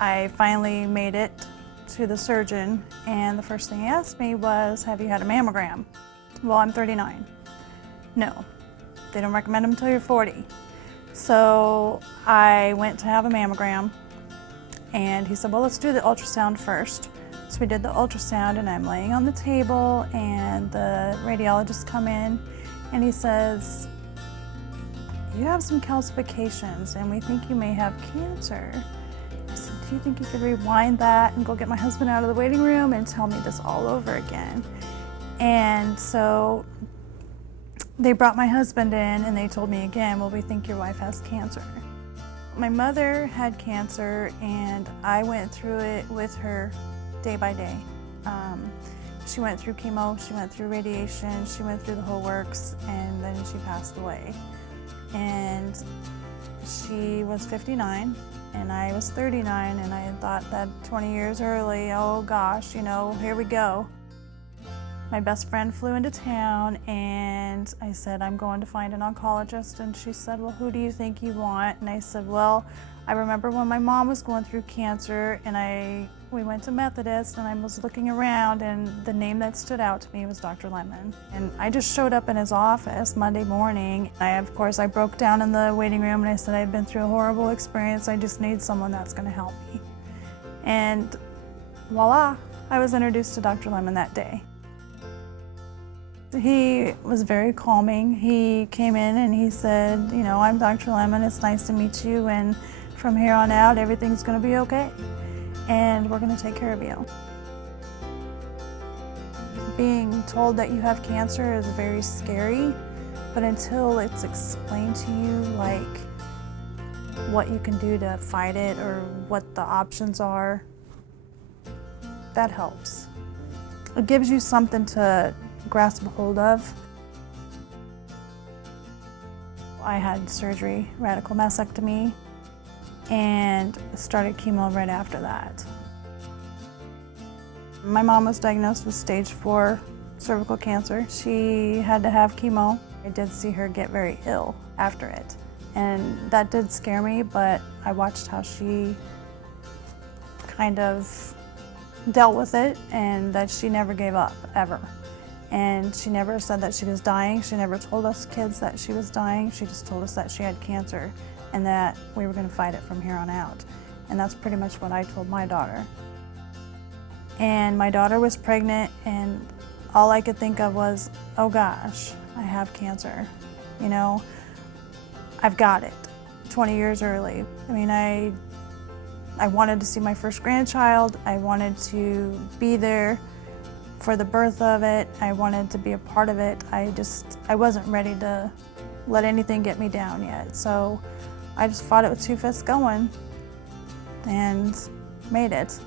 I finally made it to the surgeon, and the first thing he asked me was, have you had a mammogram? Well, I'm 39. No, they don't recommend them until you're 40. So I went to have a mammogram, and he said, well, let's do the ultrasound first. So we did the ultrasound, and I'm laying on the table, and the radiologist come in, and he says, you have some calcifications, and we think you may have cancer. I said, do you think you could rewind that and go get my husband out of the waiting room and tell me this all over again? And so they brought my husband in, and they told me again, well, we think your wife has cancer. My mother had cancer, and I went through it with her day by day. She went through chemo, she went through radiation, she went through the whole works, and then she passed away. And she was 59, and I was 39, and I had thought that 20 years early, oh gosh, you know, here we go. My best friend flew into town, and I said, I'm going to find an oncologist, and she said, well, who do you think you want? And I said, well, I remember when my mom was going through cancer, and we went to Methodist, and I was looking around, and the name that stood out to me was Dr. Lemon. And I just showed up in his office Monday morning. Of course, I broke down in the waiting room, and I said, I've been through a horrible experience. I just need someone that's going to help me. And voila, I was introduced to Dr. Lemon that day. He was very calming. He came in and he said, you know, I'm Dr. Lemon, it's nice to meet you, and from here on out, everything's going to be okay, and we're going to take care of you. Being told that you have cancer is very scary, but until it's explained to you, like what you can do to fight it or what the options are, that helps. It gives you something to grasp a hold of. I had surgery, radical mastectomy, and started chemo right after that. My mom was diagnosed with stage 4 cervical cancer. She had to have chemo. I did see her get very ill after it, and that did scare me, but I watched how she kind of dealt with it, and that she never gave up, ever. And she never said that she was dying. She never told us kids that she was dying. She just told us that she had cancer and that we were going to fight it from here on out. And that's pretty much what I told my daughter. And my daughter was pregnant, and all I could think of was, oh gosh, I have cancer. You know, I've got it 20 years early. I mean, I wanted to see my first grandchild. I wanted to be there for the birth of it. I wanted to be a part of it. I wasn't ready to let anything get me down yet. So I just fought it with 2 fists going and made it.